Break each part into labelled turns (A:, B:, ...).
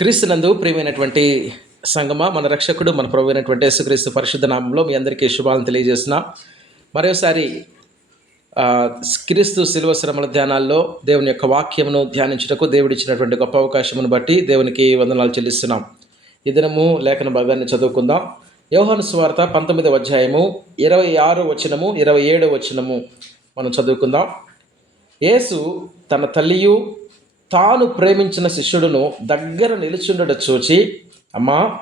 A: క్రీస్తునందు ప్రియమైనటువంటి సంగమ మన రక్షకుడు మన ప్రభు అయినటువంటి యేసుక్రీస్తు పరిశుద్ధ నామంలో మీ అందరికీ శుభాలను తెలియజేస్తున్నాం. మరోసారి క్రీస్తు శిల్వ శ్రమల ధ్యానాల్లో దేవుని యొక్క వాక్యమును ధ్యానించుటకు దేవుడిచ్చినటువంటి గొప్ప అవకాశమును బట్టి దేవునికి వందనాలు చెల్లిస్తున్నాం. ఈ దినము లేఖన భాగాన్ని చదువుకుందాం. యోహాను స్వార్త పంతొమ్మిదవ అధ్యాయము ఇరవై ఆరు వచనము ఇరవై ఏడు వచనము మనం చదువుకుందాం. యేసు తన తల్లియు తాను ప్రేమించిన శిష్యుడును దగ్గర నిలుచుండట చూచి అమ్మా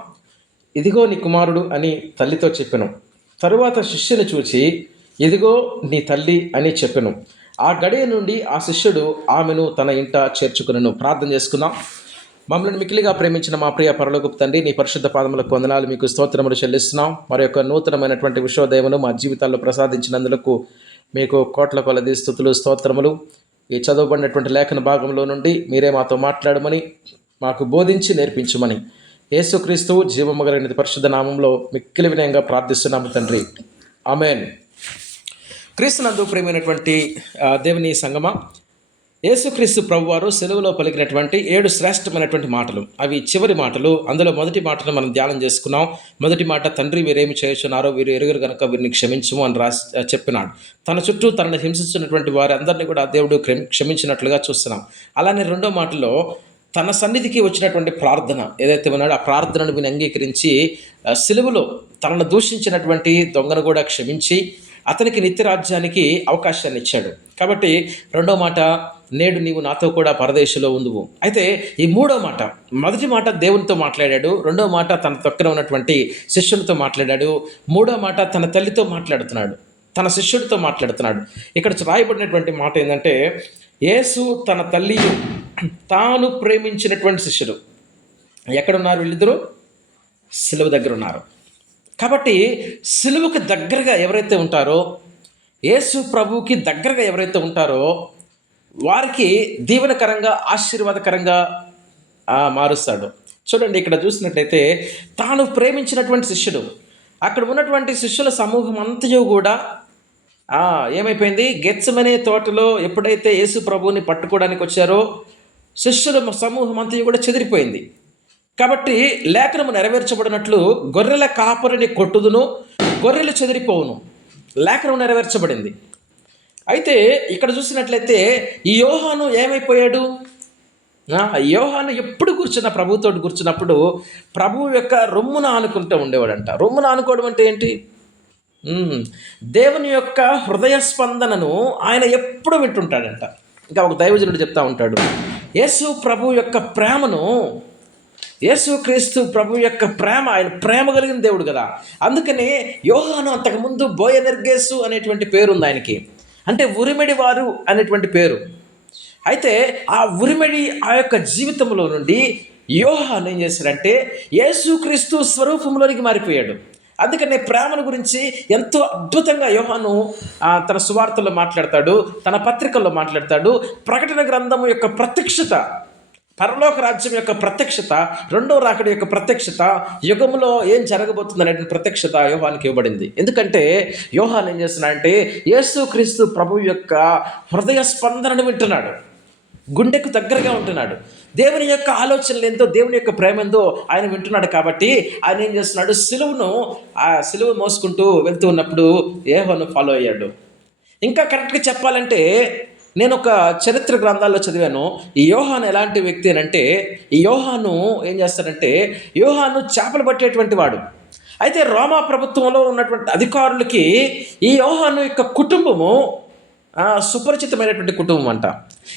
A: ఇదిగో నీ కుమారుడు అని తల్లితో చెప్పెను. తరువాత శిష్యుని చూచి ఇదిగో నీ తల్లి అని చెప్పెను. ఆ గడియ నుండి ఆ శిష్యుడు ఆమెను తన ఇంట చేర్చుకునను. ప్రార్థన చేసుకుందాం. మమ్మల్ని మిక్కిలిగా ప్రేమించిన మా ప్రియ పరలోకపు తండ్రి నీ పరిశుద్ధ పాదములకు వందనాలు. మీకు స్తోత్రములు చెల్లిస్తున్నాం. మరి యొక్క నూతనమైనటువంటి విశ్వోదయమును మా జీవితాల్లో ప్రసాదించినందులకు మీకు కోట్ల కొలది స్థుతులు స్తోత్రములు. ఈ చదవబడినటువంటి లేఖన భాగంలో నుండి మీరే మాతో మాట్లాడమని మాకు బోధించి నేర్పించమని యేసుక్రీస్తువు జీవమగలైన పరిశుద్ధ నామంలో మిక్కిలి వినయంగా ప్రార్థిస్తున్నాము తండ్రి. ఆమెన్. క్రీస్తునందు ప్రేమైనటువంటి దేవుని సంగమ యేసుక్రీస్తు ప్రభువారు సెలవులో పలికినటువంటి ఏడు శ్రేష్టమైనటువంటి మాటలు. అవి చివరి మాటలు. అందులో మొదటి మాటను మనం ధ్యానం చేసుకున్నాం. మొదటి మాట తండ్రి వీరేమి చేస్తున్నారో వీరు ఎరుగురు కనుక వీరిని క్షమించము అని రాసి చెప్పినాడు. తన చుట్టూ తనను హింసిస్తున్నటువంటి వారి అందరినీ కూడా దేవుడు క్షమించినట్లుగా చూస్తున్నాం. అలానే రెండో మాటలో తన సన్నిధికి వచ్చినటువంటి ప్రార్థన ఏదైతే ఉన్నాడో ఆ ప్రార్థనను విని అంగీకరించి సిలువలో తనను దూషించినటువంటి దొంగను కూడా క్షమించి అతనికి నిత్య రాజ్యానికి అవకాశాన్ని ఇచ్చాడు. కాబట్టి రెండో మాట నేడు నీవు నాతో కూడా పరదేశంలో ఉందువు. అయితే ఈ మూడో మాట మొదటి మాట దేవునితో మాట్లాడాడు రెండో మాట తన తొక్కన ఉన్నటువంటి శిష్యులతో మాట్లాడాడు మూడో మాట తన తల్లితో మాట్లాడుతున్నాడు తన శిష్యుడితో మాట్లాడుతున్నాడు. ఇక్కడ రాయబడినటువంటి మాట ఏంటంటే యేసు తన తల్లి తాను ప్రేమించినటువంటి శిష్యుడు. ఎక్కడున్నారు వీళ్ళిద్దరూ? సిలువ దగ్గర ఉన్నారు. కాబట్టి సిలువకు దగ్గరగా ఎవరైతే ఉంటారో యేసు ప్రభువుకి దగ్గరగా ఎవరైతే ఉంటారో వారికి దీవెనకరంగా ఆశీర్వాదకరంగా మారుస్తాడు. చూడండి ఇక్కడ చూసినట్లయితే తాను ప్రేమించినటువంటి శిష్యుడు అక్కడ ఉన్నటువంటి శిష్యుల సమూహం అంతయు కూడా ఏమైపోయింది? గెచ్చమనే తోటలో ఎప్పుడైతే యేసు ప్రభువుని పట్టుకోవడానికి వచ్చారో శిష్యుల సమూహం అంతయు కూడా చెదిరిపోయింది. కాబట్టి లేఖనము నెరవేర్చబడినట్లు గొర్రెల కాపరిని కొట్టుదును గొర్రెలు చెదిరిపోవును. లేఖనం నెరవేర్చబడింది. అయితే ఇక్కడ చూసినట్లయితే ఈ యోహాను ఏమైపోయాడు? ఆ, యోహాను ఎప్పుడు కూర్చున్న ప్రభుతో కూర్చున్నప్పుడు ప్రభువు యొక్క రొమ్మున ఆనుకుంటూ ఉండేవాడంట. రొమ్మున ఆనుకోవడం అంటే ఏంటి? దేవుని యొక్క హృదయ స్పందనను ఆయన ఎప్పుడు వింటుంటాడంట. ఇంకా ఒక దైవజనుడు చెప్తా ఉంటాడు. యేసు ప్రభు యొక్క ప్రేమను యేసుక్రీస్తు ప్రభు యొక్క ప్రేమ ఆయన ప్రేమ కలిగిన దేవుడు కదా. అందుకనే యోహాను అంతకుముందు బోయనర్గేసు అనేటువంటి పేరు ఉంది ఆయనకి. అంటే ఉరిమిడి వారు అనేటువంటి పేరు. అయితే ఆ ఉరిమిడి ఆ యొక్క జీవితంలో నుండి యోహాను ఏం చేశాడంటే యేసుక్రీస్తు స్వరూపంలోనికి మారిపోయాడు. అందుకనే ప్రేమను గురించి ఎంతో అద్భుతంగా యోహాను తన సువార్తల్లో మాట్లాడతాడు తన పత్రికల్లో మాట్లాడతాడు. ప్రకటన గ్రంథము యొక్క ప్రత్యక్షత పరలోక రాజ్యం యొక్క ప్రత్యక్షత రెండో రాకడి యొక్క ప్రత్యక్షత యుగంలో ఏం జరగబోతుంది అనేటువంటి ప్రత్యక్షత యోహానికి ఇవ్వబడింది. ఎందుకంటే యోహాన్ ఏం చేస్తున్నాడంటే యేసు క్రీస్తు ప్రభు యొక్క హృదయ స్పందనను వింటున్నాడు. గుండెకు దగ్గరగా ఉంటున్నాడు. దేవుని యొక్క ఆలోచనలు ఎంతో దేవుని యొక్క ప్రేమ ఎంతో ఆయన వింటున్నాడు కాబట్టి ఆయన ఏం చేస్తున్నాడు? సిలువును ఆ సిలువు మోసుకుంటూ వెళ్తూ ఉన్నప్పుడు ఏహోను ఫాలో అయ్యాడు. ఇంకా కరెక్ట్గా చెప్పాలంటే నేను ఒక చరిత్ర గ్రంథాల్లో చదివాను. ఈ యోహాను ఎలాంటి వ్యక్తి అని అంటే ఈ యోహాను ఏం చేస్తాడంటే యోహాను చేపలు పట్టేటువంటి వాడు. అయితే రోమా ప్రభుత్వంలో ఉన్నటువంటి అధికారులకి ఈ యోహాను యొక్క కుటుంబము సుపరిచితమైనటువంటి కుటుంబం అంట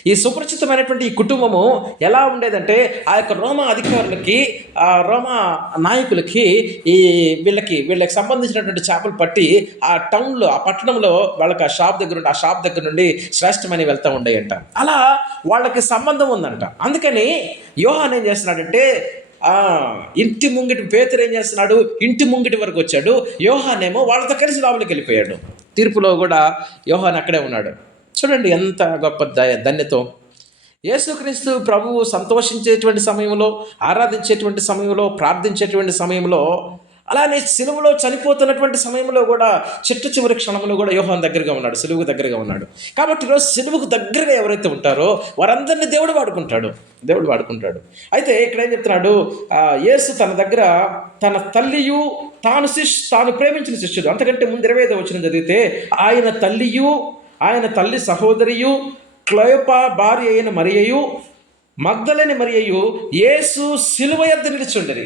A: ఈ సుపరిచితమైనటువంటి ఈ కుటుంబము ఎలా ఉండేదంటే ఆ యొక్క రోమా అధికారులకి ఆ రోమా నాయకులకి ఈ వీళ్ళకి వీళ్ళకి సంబంధించినటువంటి చేపలు పట్టి ఆ టౌన్లో ఆ పట్టణంలో వాళ్ళకి ఆ షాప్ దగ్గర నుండి ఆ షాప్ దగ్గర నుండి శ్రేష్టమని వెళ్తూ ఉండేయంట. అలా వాళ్ళకి సంబంధం ఉందంట. అందుకని యోహాన్ ఏం చేస్తున్నాడంటే ఇంటి ముంగిటి పేతురు ఏం చేస్తున్నాడు ఇంటి ముంగిటి వరకు వచ్చాడు. యోహానేమో వాళ్ళతో కలిసి లోపలికి వెళ్ళిపోయాడు. తీర్పులో కూడా యోహాన్ అక్కడే ఉన్నాడు. చూడండి ఎంత గొప్ప ధన్యతో. యేసుక్రీస్తు ప్రభువు సంతోషించేటువంటి సమయంలో ఆరాధించేటువంటి సమయంలో ప్రార్థించేటువంటి సమయంలో అలానే సిలువలో చనిపోతున్నటువంటి సమయంలో కూడా చిట్ట చివరి క్షణంలో కూడా యోహాన్ దగ్గరగా ఉన్నాడు సిలువుకు దగ్గరగా ఉన్నాడు. కాబట్టి ఈరోజు సిలువుకు దగ్గరగా ఎవరైతే ఉంటారో వారందరినీ దేవుడు వాడుకుంటాడు దేవుడు వాడుకుంటాడు. అయితే ఇక్కడ ఏం చెప్తున్నాడు? యేసు తన దగ్గర తన తల్లియు తాను శిష్ తాను ప్రేమించిన శిష్యుడు అంతకంటే ముందు ఇరవై ఐదో వచ్చిన చదివితే ఆయన తల్లియు ఆయన తల్లి సహోదరియు క్లయోపా భార్య అయిన మరియయు మగ్ధలేని మరియయు యేసు సిలువ యొద్ద నిలిచుండరి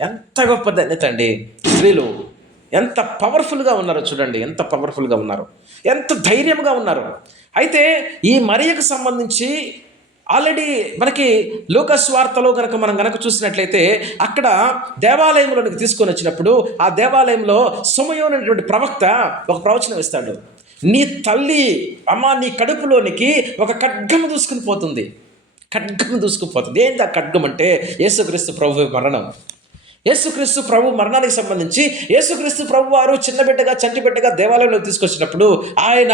A: ఎంత గొప్ప ధన్యత అండి. స్త్రీలు ఎంత పవర్ఫుల్గా ఉన్నారో చూడండి. ఎంత పవర్ఫుల్గా ఉన్నారు. ఎంత ధైర్యంగా ఉన్నారు. అయితే ఈ మరియకు సంబంధించి ఆల్రెడీ మనకి లోకస్వార్తలో కనుక మనం కనుక చూసినట్లయితే అక్కడ దేవాలయంలోనికి తీసుకొని వచ్చినప్పుడు ఆ దేవాలయంలో సమయం అనేటువంటి ప్రవక్త ఒక ప్రవచనం ఇస్తాడు. నీ తల్లి అమ్మ నీ కడుపులోనికి ఒక ఖడ్గము దూసుకుని పోతుంది. ఖడ్గం దూసుకుపోతుంది. ఏంటి ఆ ఖడ్గం అంటే యేసుక్రీస్తు ప్రభు మరణం. యేసుక్రీస్తు ప్రభు మరణానికి సంబంధించి యేసుక్రీస్తు ప్రభు వారు చిన్న బిడ్డగా చంటి బిడ్డగా దేవాలయంలోకి తీసుకొచ్చినప్పుడు ఆయన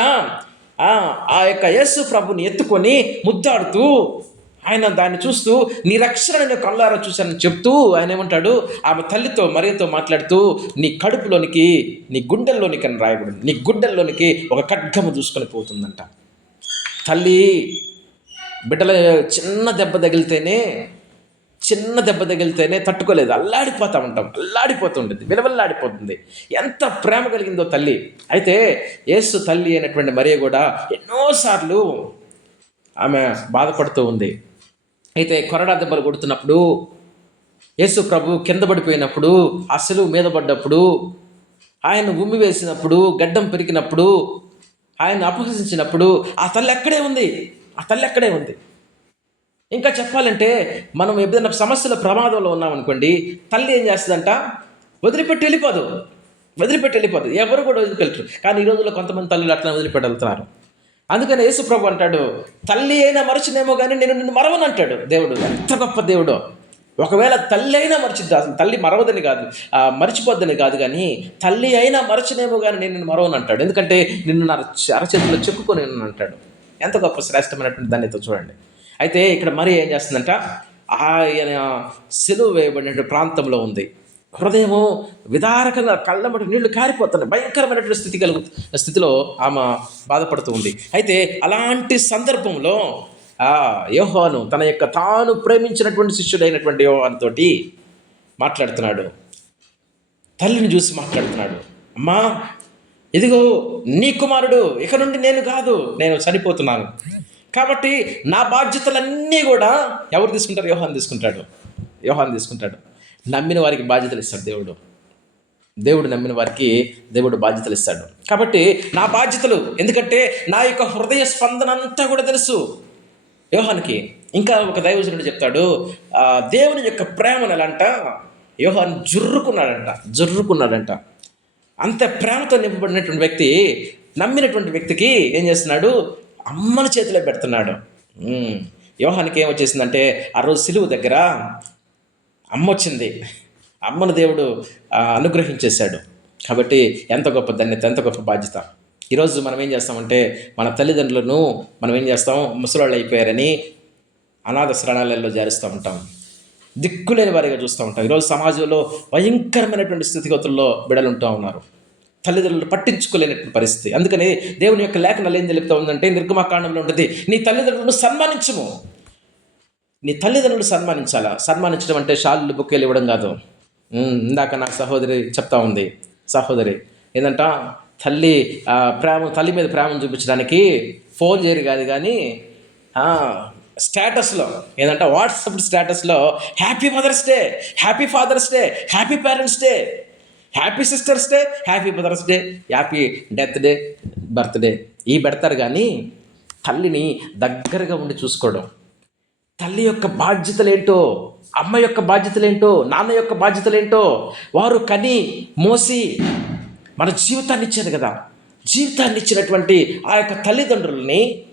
A: ఆ, ఆ యొక్క యేసు ప్రభుని ఎత్తుకొని ముద్దాడుతూ ఆయన దాన్ని చూస్తూ నీ రక్షణ నేను కళ్ళారా చూశానని చెప్తూ ఆయన ఏమంటాడు? ఆమె తల్లితో మరియతో మాట్లాడుతూ నీ కడుపులోనికి నీ గుండెల్లోనికి అని రాయబడింది. నీ గుండెల్లోనికి ఒక ఖడ్గము దూసుకొని పోతుందంట. తల్లి బిడ్డల చిన్న దెబ్బ తగిలితేనే చిన్న దెబ్బ తగిలితేనే తట్టుకోలేదు. అల్లాడిపోతూ ఉంటాం. అల్లాడిపోతుండేది విలవల్లాడిపోతుంది. ఎంత ప్రేమ కలిగిందో తల్లి. అయితే యేసు తల్లి అయినటువంటి మరియ కూడా ఎన్నోసార్లు ఆమె బాధపడుతూ ఉంది. అయితే కొరడా దెబ్బలు కొడుతున్నప్పుడు యేసు ప్రభు కింద పడిపోయినప్పుడు ఆ మీద పడ్డప్పుడు ఆయన ఉమ్మి వేసినప్పుడు గడ్డం పెరిగినప్పుడు ఆయన అపహసించినప్పుడు ఆ తల్లి అక్కడే ఉంది. ఆ తల్లి అక్కడే ఉంది. ఇంకా చెప్పాలంటే మనం ఏదైనా సమస్యల ప్రమాదంలో ఉన్నామనుకోండి తల్లి ఏం చేస్తుందంట? వదిలిపెట్టి వెళ్ళిపోదు. వదిలిపెట్టి వెళ్ళిపోదు. ఎవరు కూడా వదిలిపెట్టరు. కానీ ఈ రోజుల్లో కొంతమంది తల్లులు అట్లా వదిలిపెట్టి వెళ్తున్నారు. అందుకని యేసుప్రభు అంటాడు తల్లి అయినా మరచినేమో కానీ నేను నిన్ను మరవను అంటాడు దేవుడు. ఎంత గొప్ప దేవుడో. ఒకవేళ తల్లి అయినా మరచిద్దా అసలు తల్లి మరవదని కాదు ఆ, మర్చిపోద్దని కాదు కానీ తల్లి అయినా మరచినేమో కానీ నేను నిన్ను మరవను అంటాడు. ఎందుకంటే నిన్ను నా అరచేతిలో చెక్కుకొని అంటాడు. ఎంత గొప్ప శ్రేష్టమైనటువంటి దానితో చూడండి. అయితే ఇక్కడ మరి ఏం చేస్తుందంట? ఆయన సెలువు వేయబడిన ప్రాంతంలో ఉంది. హృదయము విదారకంగా కళ్ళమటి నీళ్ళు కారిపోతున్నాయి. భయంకరమైనటువంటి స్థితి కలుగు స్థితిలో ఆమె బాధపడుతూ ఉంది. అయితే అలాంటి సందర్భంలో ఆ యోహాను తన యొక్క తాను ప్రేమించినటువంటి శిష్యుడైనటువంటి యోహానుతోటి మాట్లాడుతున్నాడు. తల్లిని చూసి మాట్లాడుతున్నాడు. అమ్మా ఇదిగో నీ కుమారుడు ఇక నుండి నేను కాదు నేను చనిపోతున్నాను. కాబట్టి నా బాధ్యతలన్నీ కూడా ఎవరు తీసుకుంటారు? యోహాన్ తీసుకుంటాడు. యోహాన్ తీసుకుంటాడు. నమ్మిన వారికి బాధ్యతలు ఇస్తాడు దేవుడు. దేవుడు నమ్మిన వారికి దేవుడు బాధ్యతలు ఇస్తాడు. కాబట్టి నా బాధ్యతలు ఎందుకంటే నా యొక్క హృదయ స్పందన అంతా కూడా తెలుసు. వ్యూహానికి ఇంకా ఒక దైవజనుడు చెప్తాడు దేవుని యొక్క ప్రేమను ఎలాంట? యోహాన్ జుర్రుకున్నాడంట జుర్రుకున్నాడంట. అంత ప్రేమతో నింపబడినటువంటి వ్యక్తి నమ్మినటువంటి వ్యక్తికి ఏం చేస్తున్నాడు? అమ్మని చేతిలో పెడుతున్నాడు. ఉమ్, యోహానికి ఏం వచ్చేసిందంటే ఆ రోజు సిలువు దగ్గర అమ్మ వచ్చింది. అమ్మను దేవుడు అనుగ్రహించేశాడు. కాబట్టి ఎంత గొప్ప ధన్యత ఎంత గొప్ప బాధ్యత. ఈరోజు మనం ఏం చేస్తామంటే మన తల్లిదండ్రులను మనం ఏం చేస్తాం? ముసలాళ్ళు అయిపోయారని అనాథ శరణాలయాల్లో చేరుస్తూ ఉంటాం. దిక్కులేని వారిగా చూస్తూ ఉంటాం. ఈరోజు సమాజంలో భయంకరమైనటువంటి స్థితిగతుల్లో బిడలుంటూ ఉన్నారు. తల్లిదండ్రులు పట్టించుకోలేనటువంటి పరిస్థితి. అందుకని దేవుని యొక్క లేఖనాలు ఏం తెలుపుతా ఉందంటే నిర్గమాకాండంలో ఉంటుంది నీ తల్లిదండ్రులను సన్మానించము. నీ తల్లిదండ్రులు సన్మానించాలా? సన్మానించడం అంటే షాళ్ళు బుక్కేలు ఇవ్వడం కాదు. ఇందాక నా సహోదరి చెప్తా ఉంది. సహోదరి ఏంటంట తల్లి ప్రేమ తల్లి మీద ప్రేమను చూపించడానికి ఫోన్ చేయరు కాదు కానీ స్టేటస్లో ఏంటంటే వాట్సాప్ స్టేటస్లో happy mothers day happy fathers day happy parents day. Happy sisters day happy mothers day happy death day birthday ఈ పెడతారు కానీ తల్లిని దగ్గరగా ఉండి చూసుకోవడం. తల్లి యొక్క బాధ్యతలేంటో అమ్మ యొక్క బాధ్యతలేంటో నాన్న యొక్క బాధ్యతలేంటో వారు కని మోసి మన జీవితాన్ని ఇచ్చారు కదా. జీవితాన్ని ఇచ్చినటువంటి ఆ యొక్క తల్లిదండ్రులని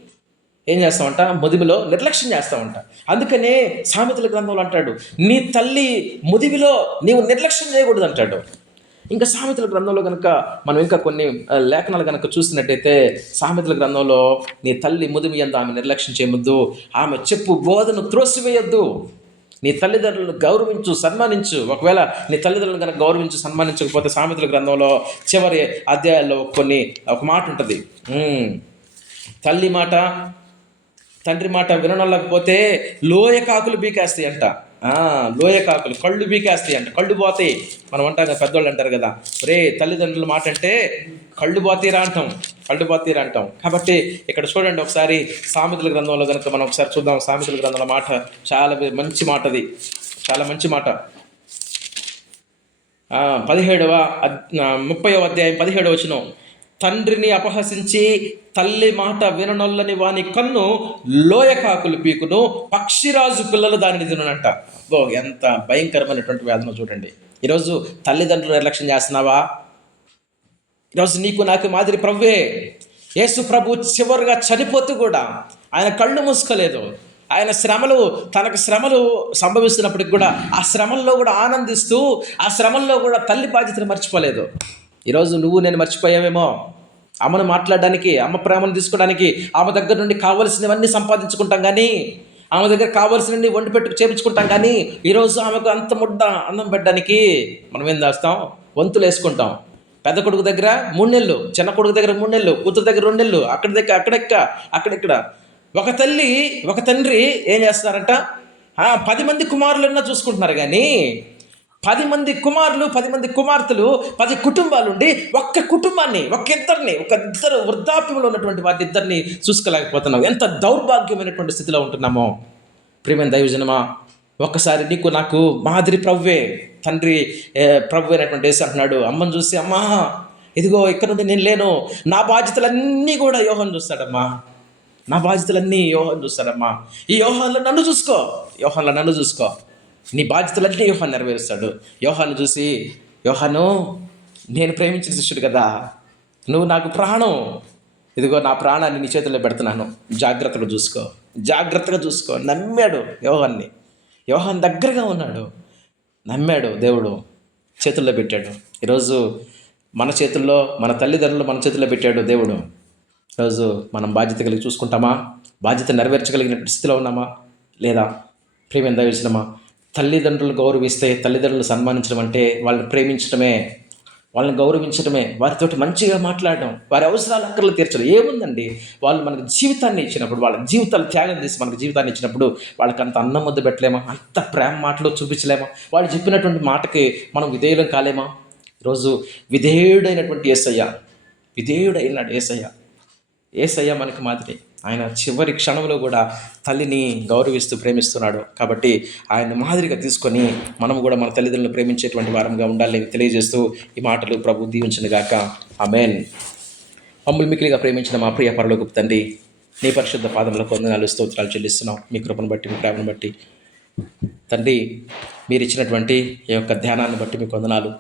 A: ఏం చేస్తామంట? ముదిమిలో నిర్లక్ష్యం చేస్తామంట. అందుకనే సామెతల గ్రంథంలో అంటాడు నీ తల్లి ముదివిలో నీవు నిర్లక్ష్యం చేయకూడదు అంటాడు ఇంకా సామెతల గ్రంథంలో కనుక మనం ఇంకా కొన్ని లేఖనాలు కనుక చూసినట్టయితే సామెతల గ్రంథంలో నీ తల్లి ముదిమి ఆమె నిర్లక్ష్యం చేయవద్దు ఆమె చెప్పు బోధను త్రోసివేయొద్దు. నీ తల్లిదండ్రులను గౌరవించు సన్మానించు. ఒకవేళ నీ తల్లిదండ్రులను కనుక గౌరవించు సన్మానించకపోతే సామెతల గ్రంథంలో చివరి అధ్యాయాల్లో కొన్ని ఒక మాట ఉంటుంది. తల్లి మాట తండ్రి మాట వినలేకపోతే లోయ కాకులు బీకేస్తాయి అంట లోయ కాకులు. కళ్ళు బీకేస్తాయి అంట కళ్ళు పోతాయి. మనం అంటాం కదా పెద్దోళ్ళు అంటారు కదా రే తల్లిదండ్రుల మాట అంటే కళ్ళు పోతీరా అంటాం. కళ్ళు పోతీరా అంటాం. కాబట్టి ఇక్కడ చూడండి ఒకసారి సామెతల గ్రంథంలో కనుక మనం ఒకసారి చూద్దాం. సామెతల గ్రంథంలో మాట చాలా మంచి మాట అది చాలా మంచి మాట. పదిహేడవ ముప్పై ముప్పైవ అధ్యాయం పదిహేడవ వచ్చినాం తండ్రిని అపహసించి తల్లి మాట విననొల్లని వాని కన్ను లోయకాకులు పీకును పక్షిరాజు పిల్లలు దానిని తిననంట. ఓ ఎంత భయంకరమైనటువంటి వేదన చూడండి. ఈరోజు తల్లిదండ్రులు నిర్లక్ష్యం చేస్తున్నావా? ఈరోజు నీకు నాకు మాదిరి ప్రవ్వే. యేసు ప్రభు చివరిగా చనిపోతూ కూడా ఆయన కళ్ళు మూసుకోలేదు. ఆయన శ్రమలు తనకు శ్రమలు సంభవిస్తున్నప్పటికి కూడా ఆ శ్రమల్లో కూడా ఆనందిస్తూ ఆ శ్రమల్లో కూడా తల్లి బాధ్యతను మర్చిపోలేదు. ఈరోజు నువ్వు నేను మర్చిపోయావేమో. అమ్మను మాట్లాడడానికి అమ్మ ప్రేమను తీసుకోవడానికి ఆమె దగ్గర నుండి కావలసినవన్నీ సంపాదించుకుంటాం కానీ ఆమె దగ్గర కావాల్సినవన్నీ వండి పెట్టుకు చేపించుకుంటాం కానీ ఈరోజు ఆమెకు అంత ముద్ద అన్నం పెట్టడానికి మనం ఏం చేస్తాం? వంతులు వేసుకుంటాం. పెద్ద కొడుకు దగ్గర మూడు నెలలు చిన్న కొడుకు దగ్గర మూడు నెలలు కూతురు దగ్గర రెండు నెలలు అక్కడ దగ్గర అక్కడెక్క అక్కడెక్కడ. ఒక తల్లి ఒక తండ్రి ఏం చేస్తున్నారంట? పది మంది కుమారులన్నా చూసుకుంటున్నారు కానీ పది మంది కుమారులు పది మంది కుమార్తెలు పది కుటుంబాలు ఉండి ఒక్క కుటుంబాన్ని ఒక్క ఇద్దరిని ఒక ఇద్దరు వృద్ధాప్యంలో ఉన్నటువంటి వారి ఇద్దరిని చూసుకోలేకపోతున్నాం. ఎంత దౌర్భాగ్యమైనటువంటి స్థితిలో ఉంటున్నామో. ప్రియమైన దైవజనమా ఒక్కసారి నీకు నాకు మాదిరి ప్రవ్వే తండ్రి ప్రభు అయినటువంటి వేసి అంటున్నాడు. అమ్మని చూసి అమ్మా ఇదిగో ఇక్కడ నుండి నేను లేను. నా బాధ్యతలన్నీ కూడా యోహన్ చూస్తాడమ్మా. నా బాధ్యతలన్నీ యోహన్ చూస్తాడమ్మా. ఈ యోహంలో నన్ను చూసుకో. యోహంలో నన్ను చూసుకో. నీ బాధ్యతలన్నీ యోహాన్ నెరవేరుస్తాడు. యోహాన్ని చూసి యోహాను నేను ప్రేమించిన శిష్యుడు కదా. నువ్వు నాకు ప్రాణం. ఇదిగో నా ప్రాణాన్ని నీ చేతుల్లో పెడుతున్నాను. జాగ్రత్తగా చూసుకో. జాగ్రత్తగా చూసుకో. నమ్మాడు యోహాన్ని. యోహాన్ దగ్గరగా ఉన్నాడు. నమ్మాడు దేవుడు. చేతుల్లో పెట్టాడు. ఈరోజు మన చేతుల్లో మన తల్లిదండ్రులు మన చేతుల్లో పెట్టాడు దేవుడు. ఈరోజు మనం బాధ్యత కలిగి చూసుకుంటామా? బాధ్యత నెరవేర్చగలిగిన స్థితిలో ఉన్నామా? లేదా ప్రేమ దయచేసినమా తల్లిదండ్రులు గౌరవిస్తే తల్లిదండ్రులు సన్మానించడం అంటే వాళ్ళని ప్రేమించడమే వాళ్ళని గౌరవించడమే వారితోటి మంచిగా మాట్లాడడం వారి అవసరాలు అక్కర్లు తీర్చడం ఏముందండి? వాళ్ళు మనకు జీవితాన్ని ఇచ్చినప్పుడు వాళ్ళ జీవితాలు త్యాగం చేసి మనకు జీవితాన్ని ఇచ్చినప్పుడు వాళ్ళకి అంత అన్నం ముద్ద పెట్టలేమా? అంత ప్రేమ మాటలు చూపించలేమా? వాళ్ళు చెప్పినటువంటి మాటకి మనం విధేయులం కాలేమా? ఈరోజు విధేయుడైనటువంటి ఏసయ్య విధేయుడైనాడు ఏసయ్య. ఏసయ్య మనకి మాదిరి. ఆయన చివరి క్షణంలో కూడా తల్లిని గౌరవిస్తూ ప్రేమిస్తున్నాడు. కాబట్టి ఆయన మాదిరిగా తీసుకొని మనం కూడా మన తల్లిదండ్రులను ప్రేమించేటువంటి వారంగా ఉండాలని తెలియజేస్తూ ఈ మాటలు ప్రభు దీవించిన గాక. ఆమెన్. మమ్మల్ని మిక్కిలిగా ప్రేమించిన మా ప్రియ పరలోకి తండ్రి నీ పరిశుద్ధ పాదంలో కొందనాలు స్తోత్రాలు చెల్లిస్తున్నాం. మీ కృపను బట్టి మీ ప్రేమను బట్టి. తండ్రి మీరు ఇచ్చినటువంటి ఈ యొక్క ధ్యానాన్ని బట్టి మీకు వందనాలు.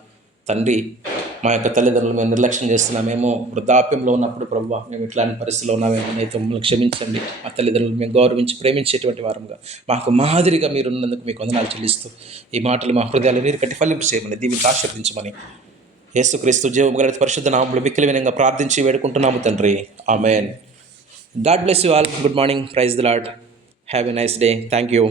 A: తండ్రి మా యొక్క తల్లిదండ్రులు మేము నిర్లక్ష్యం చేస్తున్నామేమో వృద్ధాప్యంలో ఉన్నప్పుడు ప్రభు మేము ఇట్లాంటి పరిస్థితిలో ఉన్నామేమో అయితే మమ్మల్ని క్షమించండి. మా తల్లిదండ్రులు మేము గౌరవించి ప్రేమించేటువంటి వారంగా మాకు మాదిరిగా మీరు ఉన్నందుకు మీకు వందనాలు చెల్లిస్తూ ఈ మాటలు మా హృదయాలు నీరు కట్టి ఫలింపు చేయమని దీనికి ఆశీర్వదించమని యేసుక్రీస్తు జీవం గల పరిశుద్ధ నామంలో మిక్కిలి వినంగా ప్రార్థించి వేడుకుంటున్నాము తండ్రి. Amen. God bless you all. Good morning. Praise the Lord have a nice day. Thank you.